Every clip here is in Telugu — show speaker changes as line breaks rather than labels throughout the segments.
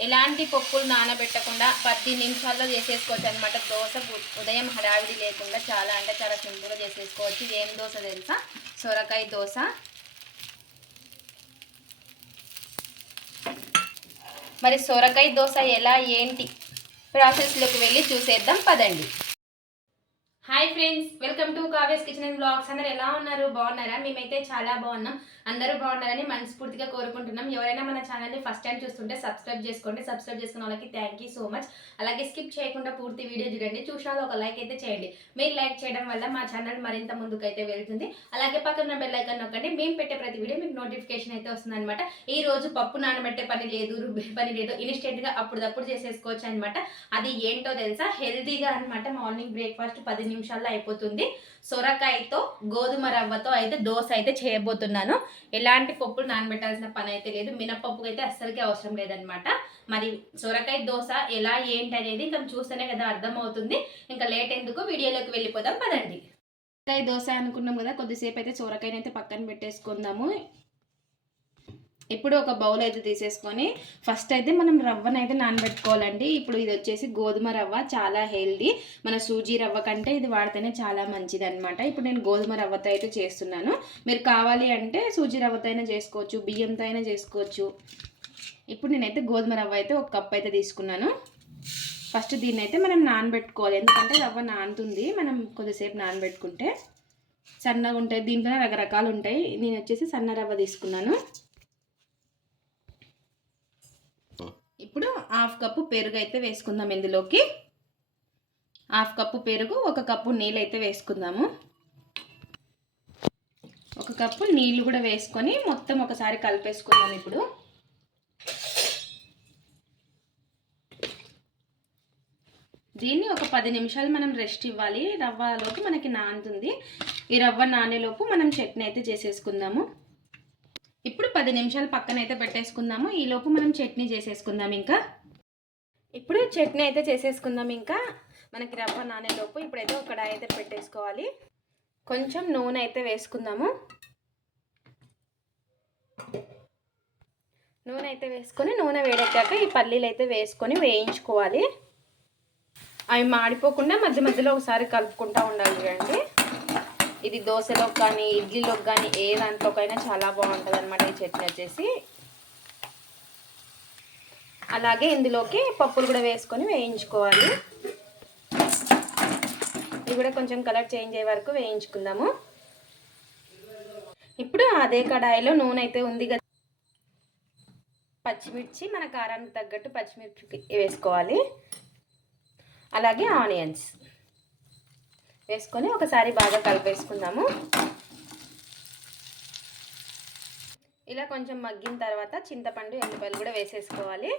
ఎలాంటి పప్పులు నానబెట్టకుండా పది నిమిషాల్లో చేసేసుకోవచ్చు అనమాట దోశ ఉదయం హడావిడి లేకుండా చాలా అంటే చాలా సింపుల్గా చేసేసుకోవచ్చు. ఇది ఏం దోశ తెలుసా? సొరకాయ దోశ. మరి సొరకాయ దోశ ఎలా ఏంటి? ప్రాసెస్లోకి వెళ్ళి చూసేద్దాం. పదండి. Hi friends welcome to Kavya's kitchen and blogs అందరు ఎలా ఉన్నారు? బాగున్నారా? మేమైతే చాలా బాగున్నాం. అందరూ బాగున్నారని మనస్ఫూర్తిగా కోరుకుంటున్నాం. ఎవరైనా మన ఛానల్ని ఫస్ట్ టైం చూస్తుంటే సబ్స్క్రైబ్ చేసుకోండి. సబ్స్క్రైబ్ చేసుకున్న వాళ్ళకి థ్యాంక్ యూ సో మచ్ అలాగే స్కిప్ చేయకుండా పూర్తి వీడియో చూడండి. చూసిన ఒక లైక్ అయితే చేయండి. మీరు లైక్ చేయడం వల్ల మా ఛానల్ మరింత ముందుకు అయితే వెళ్తుంది. అలాగే పక్కన బెల్ ఐకాన్ నొక్కండి. మేము పెట్టే ప్రతి వీడియో మీకు నోటిఫికేషన్ అయితే వస్తుంది అనమాట ఈ రోజు పప్పు నానబెట్టే పని లేదు రుబ్బే పని లేదు. ఇన్స్టెంట్గా అప్పుడప్పుడు చేసేసుకోవచ్చు అనమాట అది ఏంటో తెలుసా? హెల్తీగా అనమాట మార్నింగ్ బ్రేక్ఫాస్ట్ పది నిమిషాల్లో అయిపోతుంది. సొరకాయతో గోధుమ రవ్వతో అయితే దోశ అయితే చేయబోతున్నాను. ఎలాంటి పప్పులు నానబెట్టాల్సిన పని అయితే లేదు. మినపప్పు అయితే అస్సలకే అవసరం లేదనమాట. మరి సొరకాయ దోశ ఎలా ఏంటి అనేది ఇంకా చూస్తేనే కదా అర్థమవుతుంది. ఇంకా లేట్ ఎందుకు? వీడియోలోకి వెళ్ళిపోదాం పదండి. సొరకాయ దోశ అనుకున్నాం కదా కొద్దిసేపు అయితే సొరకాయని అయితే పక్కన పెట్టేసుకుందాము. ఇప్పుడు ఒక బౌల్ అయితే తీసేసుకొని ఫస్ట్ అయితే మనం రవ్వను అయితే నానబెట్టుకోవాలండి. ఇప్పుడు ఇది వచ్చేసి గోధుమ రవ్వ చాలా హెల్దీ. మన సూజీ రవ్వ కంటే ఇది వాడితేనే చాలా మంచిది అనమాట ఇప్పుడు నేను గోధుమ రవ్వతో అయితే చేస్తున్నాను. మీరు కావాలి అంటే సూజీ రవ్వతో అయినా చేసుకోవచ్చు బియ్యంతో అయినా చేసుకోవచ్చు. ఇప్పుడు నేనైతే గోధుమ రవ్వ అయితే ఒక కప్ అయితే తీసుకున్నాను. ఫస్ట్ దీన్ని అయితే మనం నానబెట్టుకోవాలి. ఎందుకంటే రవ్వ నానుతుంది. మనం కొద్దిసేపు నానబెట్టుకుంటే సన్నగా ఉంటాయి దీంట్లో రకరకాలు ఉంటాయి. నేను వచ్చేసి సన్న రవ్వ తీసుకున్నాను. ఇప్పుడు హాఫ్ కప్పు పెరుగు అయితే వేసుకుందాం ఇందులోకి. హాఫ్ కప్పు పెరుగు ఒక కప్పు నీళ్ళు అయితే వేసుకుందాము. ఒక కప్పు నీళ్ళు కూడా వేసుకొని మొత్తం ఒకసారి కలిపేసుకుందాం ఇప్పుడు. దీన్ని ఒక పది నిమిషాలు మనం రెస్ట్ ఇవ్వాలి. రవ్వలోకి మనకి నానుతుంది. ఈ రవ్వ నానేలోపు మనం చట్నీ అయితే చేసేసుకుందాము. పది నిమిషాలు పక్కన అయితే పెట్టేసుకుందాము ఈలోపు మనం చట్నీ చేసేసుకుందాం ఇంకా. ఇప్పుడు చట్నీ అయితే చేసేసుకుందాం ఇంకా. మనకి రవ్వ నానేలోపు ఇప్పుడైతే ఒక కడాయి అయితే పెట్టేసుకోవాలి. కొంచెం నూనె అయితే వేసుకుందాము. నూనె అయితే వేసుకొని నూనె వేడెక్కాక ఈ పల్లీలు అయితే వేసుకొని వేయించుకోవాలి. అవి మాడిపోకుండా మధ్య మధ్యలో ఒకసారి కలుపుకుంటూ ఉండాలి చూడండి ఇది దోశలోకి కానీ ఇడ్లీలోకి కానీ ఏ దాంట్లోకైనా చాలా బాగుంటుంది అనమాట ఈ చట్నీ వచ్చేసి. అలాగే ఇందులోకి పప్పులు కూడా వేసుకొని వేయించుకోవాలి. ఇవి కూడా కొంచెం కలర్ చేంజ్ అయ్యే వరకు వేయించుకుందాము. ఇప్పుడు అదే కడాయిలో నూనె అయితే ఉంది కదా. పచ్చిమిర్చి మన కారానికి తగ్గట్టు పచ్చిమిర్చి వేసుకోవాలి. అలాగే ఆనియన్స్. వేసుకొని ఒకసారి బాగా కలిపేసుకుందాము. ఇలా కొంచెం మగ్గిన తర్వాత చింతపండు ఎల్లిపాయలు కూడా వేసేసుకోవాలి.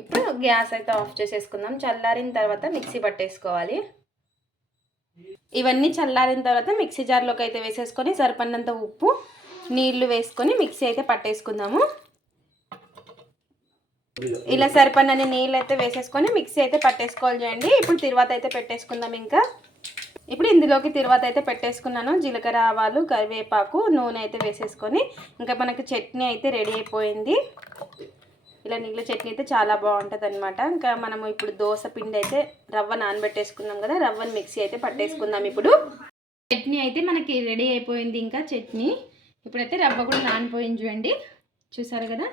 ఇప్పుడు గ్యాస్ అయితే ఆఫ్ చేసేసుకుందాం. చల్లారిన తర్వాత మిక్సీ పట్టేసుకోవాలి. ఇవన్నీ చల్లారిన తర్వాత మిక్సీ జార్లోకి అయితే వేసేసుకొని సరిపడినంత ఉప్పు నీళ్ళు వేసుకొని మిక్సీ అయితే పట్టేసుకుందాము. ఇలా సరిపడినన్ని నీళ్ళు అయితే వేసేసుకొని మిక్సీ అయితే పట్టేసుకోవాలి చేయండి. ఇప్పుడు తిరువాత అయితే పెట్టేసుకుందాం ఇంకా. ఇప్పుడు ఇందులోకి తిరువాత అయితే పెట్టేసుకున్నాను. జీలకర్ర ఆవాలు కరివేపాకు నూనె అయితే వేసేసుకొని ఇంకా మనకు చట్నీ అయితే రెడీ అయిపోయింది. ఇలా నీళ్ళ చట్నీ అయితే చాలా బాగుంటుంది అనమాట ఇంకా మనము ఇప్పుడు దోశ పిండి అయితే రవ్వ నానబెట్టేసుకున్నాం కదా రవ్వని మిక్సీ అయితే పట్టేసుకుందాం ఇప్పుడు. చట్నీ అయితే మనకి రెడీ అయిపోయింది ఇంకా చట్నీ. ఇప్పుడైతే రవ్వ కూడా నానిపోయింది చూడండి. చూసారు కదా?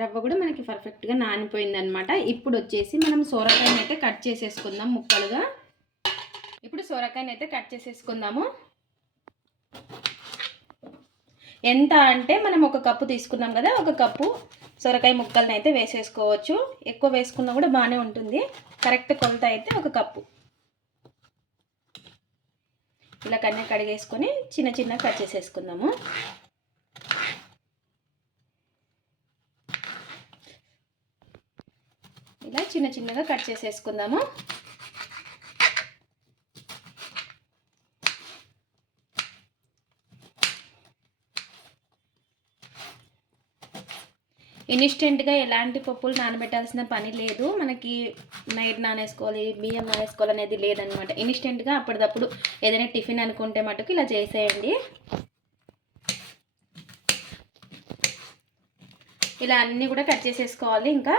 రవ్వ కూడా మనకి పర్ఫెక్ట్గా నానిపోయింది అనమాట ఇప్పుడు వచ్చేసి మనం సోరకాయని అయితే కట్ చేసేసుకుందాం ముక్కలుగా. ఇప్పుడు సోరకాయని అయితే కట్ చేసేసుకుందాము. ఎంత అంటే మనం ఒక కప్పు తీసుకున్నాం కదా ఒక కప్పు సొరకాయ ముక్కలను అయితే వేసేసుకోవచ్చు. ఎక్కువ వేసుకున్నా కూడా బాగానే ఉంటుంది. కరెక్ట్ కొలత అయితే ఒక కప్పు. ఇలా కన్నా కడిగేసుకొని చిన్న చిన్న కట్ చేసేసుకుందాము. ఇలా చిన్న చిన్నగా కట్ చేసేసుకుందాము. ఇన్స్టెంట్గా ఎలాంటి పప్పులు నానబెట్టాల్సిన పని లేదు. మనకి నైట్ నానేసుకోవాలి బియ్యం నానేసుకోవాలి అనేది లేదనమాట ఇన్స్టెంట్గా అప్పటిదప్పుడు ఏదైనా టిఫిన్ అనుకుంటే మటుకు ఇలా చేసేయండి. ఇలా అన్నీ కూడా కట్ చేసేసుకోవాలి. ఇంకా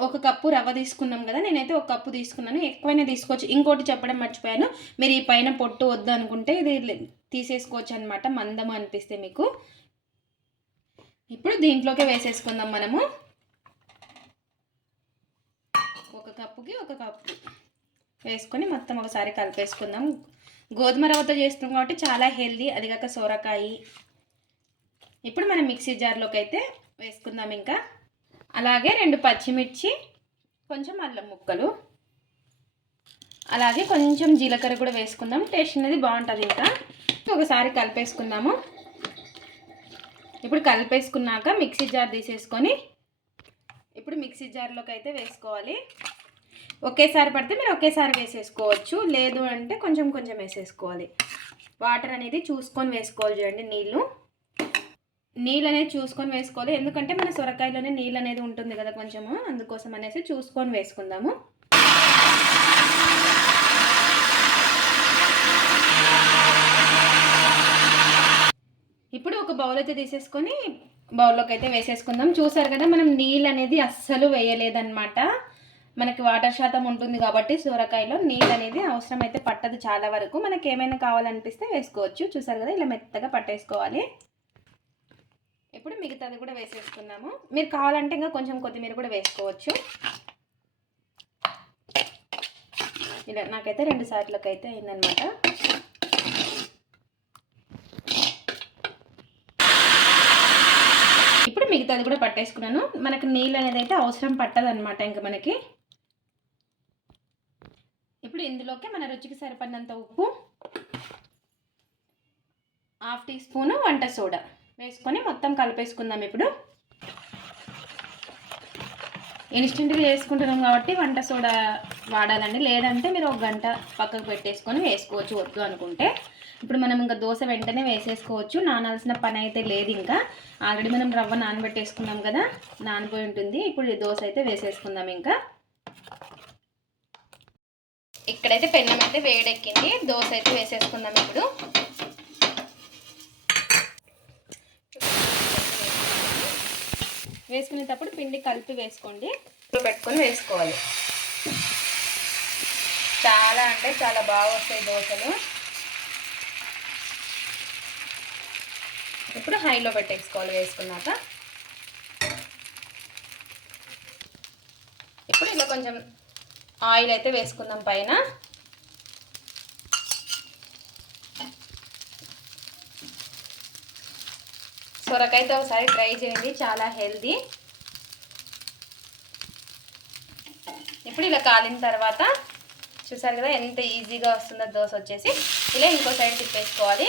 ఒక కప్పు రవ్వ తీసుకున్నాం కదా నేనైతే ఒక కప్పు తీసుకున్నాను. ఎక్కువైనా తీసుకోవచ్చు. ఇంకోటి చెప్పడం మర్చిపోయాను. మీరు ఈ పైన పొట్టు వద్దు అనుకుంటే ఇది తీసేసుకోవచ్చు అనమాట మందము అనిపిస్తే మీకు. ఇప్పుడు దీంట్లోకి వేసేసుకుందాం మనము. ఒక కప్పుకి ఒక కప్పు వేసుకొని మొత్తం ఒకసారి కలిపేసుకుందాం. గోధుమ రవ్వతో చేస్తున్నాం కాబట్టి చాలా హెల్దీ. అది కాక సోరకాయ. ఇప్పుడు మనం మిక్సీ జార్లోకి అయితే వేసుకుందాం ఇంకా. అలాగే రెండు పచ్చిమిర్చి కొంచెం అల్లం ముక్కలు. అలాగే కొంచెం జీలకర్ర కూడా వేసుకుందాం. టేస్ట్ అనేది బాగుంటుంది ఇంకా. ఒకసారి కలిపేసుకుందాము. ఇప్పుడు కలిపేసుకున్నాక మిక్సీ జార్ తీసేసుకొని ఇప్పుడు మిక్సీ జార్లోకి అయితే వేసుకోవాలి. ఒకేసారి పడితే మీరు ఒకేసారి వేసేసుకోవచ్చు. లేదు అంటే కొంచెం కొంచెం వేసేసుకోవాలి. వాటర్ అనేది చూసుకొని వేసుకోవాలి చూడండి నీళ్ళు. నీళ్ళు అనేది చూసుకొని వేసుకోవాలి. ఎందుకంటే మన సొరకాయలోనే నీళ్ళు అనేది ఉంటుంది కదా కొంచెము. అందుకోసం అనేసి చూసుకొని వేసుకుందాము. ఇప్పుడు ఒక బౌల్ అయితే తీసేసుకొని బౌల్లోకి అయితే వేసేసుకుందాం. చూసారు కదా మనం నీళ్ళు అనేది అస్సలు వేయలేదన్నమాట. మనకి వాటర్ శాతం ఉంటుంది కాబట్టి సూరకాయలో నీళ్ళు అనేది అవసరం అయితే పట్టదు చాలా వరకు. మనకి ఏమైనా కావాలనిపిస్తే వేసుకోవచ్చు. చూసారు కదా ఇలా మెత్తగా పట్టేసుకోవాలి. ఇప్పుడు మిగతాది కూడా వేసేసుకున్నాము. మీరు కావాలంటే ఇంకా కొంచెం కొత్తిమీర కూడా వేసుకోవచ్చు. ఇలా నాకైతే రెండు సార్లకి అయితే అయిందనమాట ఇప్పుడు మిగతాది కూడా పట్టేసుకున్నాను. మనకు నీళ్ళు అనేది అయితే అవసరం పట్టదనమాట ఇంకా మనకి. ఇప్పుడు ఇందులోకి మన రుచికి సరిపడినంత ఉప్పు హాఫ్ టీ స్పూను వంట సోడా. వేసుకొని మొత్తం కలిపేసుకుందాం ఇప్పుడు. ఇన్స్టెంట్గా వేసుకుంటున్నాం కాబట్టి వంట సోడా వాడాలండి. లేదంటే మీరు ఒక గంట పక్కకు పెట్టేసుకొని వేసుకోవచ్చు వద్దు అనుకుంటే. ఇప్పుడు మనం ఇంకా దోశ వెంటనే వేసేసుకోవచ్చు. నానాల్సిన పని అయితే లేదు ఇంకా. ఆల్రెడీ మనం రవ్వ నానబెట్టేసుకున్నాం కదా నానిపోయి ఉంటుంది. ఇప్పుడు దోశ అయితే వేసేసుకుందాం ఇంకా. ఇక్కడైతే పెన్నం అయితే వేడెక్కింది. దోశ అయితే వేసేసుకుందాం ఇప్పుడు. వేసుకునేటప్పుడు పిండి కలిపి వేసుకోండి. పెట్టుకొని వేసుకోవాలి. చాలా అంటే చాలా బాగా వస్తాయి దోశలు. ఇప్పుడు హైలో పెట్టేసుకోవాలి వేసుకున్నాక. ఇప్పుడు ఇలా కొంచెం ఆయిల్ అయితే వేసుకుందాం పైన. సొరకాయతో ఒకసారి ట్రై చేయండి చాలా హెల్దీ. ఇప్పుడు ఇలా కాలిన తర్వాత చూసారు కదా ఎంత ఈజీగా వస్తుందో దోశ వచ్చేసి. ఇలా ఇంకో సైడ్ తిప్పేసుకోవాలి.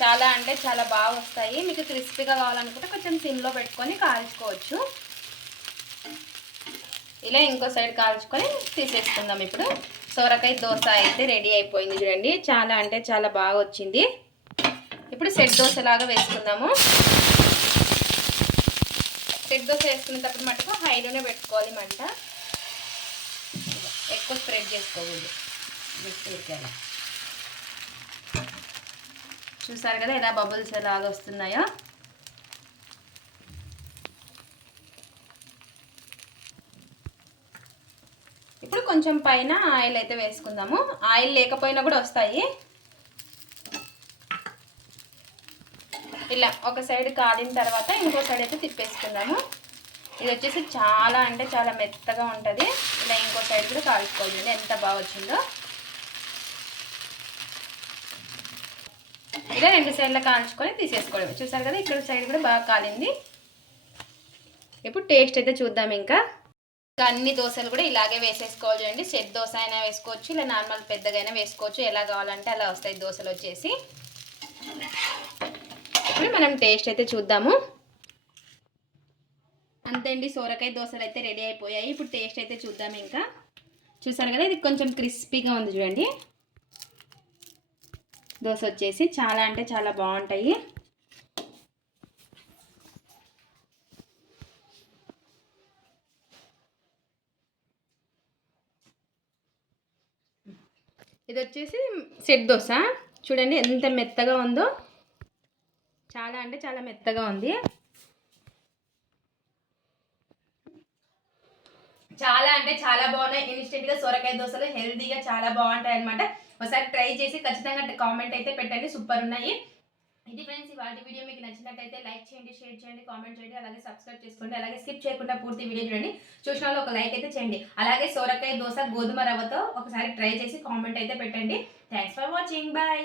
చాలా అంటే చాలా బాగా వస్తాయి. మీకు క్రిస్పీగా కావాలనుకుంటే కొంచెం సిమ్లో పెట్టుకొని కాల్చుకోవచ్చు. ఇలా ఇంకో సైడ్ కాల్చుకొని తీసేసుకుందాం ఇప్పుడు. సొరకాయ దోశ అయితే రెడీ అయిపోయింది చూడండి. చాలా అంటే చాలా బాగా వచ్చింది. ఇప్పుడు సెట్ దోశ లాగా వేసుకుందాము. సెట్ దోశ వేసుకునేటప్పుడు మటుకు హైలోనే పెట్టుకోవాలి మంట. ఎక్కువ స్ప్రెడ్ చేసుకోకూడదు. అలా. చూసారు కదా ఎలా బబుల్స్ ఎలాగ వస్తున్నాయో? ఇప్పుడు కొంచెం పైన ఆయిల్ అయితే వేసుకుందాము. ఆయిల్ లేకపోయినా కూడా వస్తాయి. ఇలా ఒక సైడ్ కాలిన తర్వాత ఇంకో సైడ్ అయితే తిప్పేసుకుందాము. ఇది వచ్చేసి చాలా అంటే చాలా మెత్తగా ఉంటుంది. ఇలా ఇంకో సైడ్ కూడా కాల్చుకోవాలి. ఎంత బాగా వచ్చిందో. ఇలా రెండు సైడ్లో కాల్చుకొని తీసేసుకోవడం చూసారు కదా ఇక్కడ సైడ్ కూడా బాగా కాలింది. ఇప్పుడు టేస్ట్ అయితే చూద్దాం ఇంకా. ఇంకా అన్ని దోశలు కూడా ఇలాగే వేసేసుకోవాలి చూడండి. సెట్ దోశ అయినా వేసుకోవచ్చు ఇలా నార్మల్ పెద్దగా అయినా వేసుకోవచ్చు. ఎలా కావాలంటే అలా వస్తాయి దోశలు వచ్చేసి. ఇప్పుడు మనం టేస్ట్ అయితే చూద్దాము. అంతే అండి సోరకాయ దోశలు అయితే రెడీ అయిపోయాయి. ఇప్పుడు టేస్ట్ అయితే చూద్దాం ఇంకా. చూసారు కదా ఇది కొంచెం క్రిస్పీగా ఉంది చూడండి. దోశ వచ్చేసి చాలా అంటే చాలా బాగుంటాయి. ఇది వచ్చేసి సెట్ దోశ. చూడండి ఎంత మెత్తగా ఉందో. చాలా అంటే చాలా మెత్తగా ఉంది. చాలా అంటే చాలా బాగున్నాయి. ఇన్స్టెంట్గా సొరకాయ దోశలు హెల్దీగా చాలా బాగుంటాయి అనమాట ఒకసారి ట్రై చేసి ఖచ్చితంగా కామెంట్ అయితే పెట్టండి. సూపర్ ఉన్నాయి. ఇది ఫ్రెండ్స్ ఇవాళ వీడియో మీకు నచ్చినట్టయితే లైక్ చేయండి షేర్ చేయండి కామెంట్ చేయండి అలాగే సబ్స్క్రైబ్ చేసుకోండి అలాగే స్కిప్ చేయకుండా పూర్తి వీడియో చూడండి. చూసిన ఒక లైక్ అయితే చేయండి. అలాగే సోరకాయ దోశ గోధుమ రవ్వతో ఒకసారి ట్రై చేసి కామెంట్ అయితే పెట్టండి. Thanks for watching bye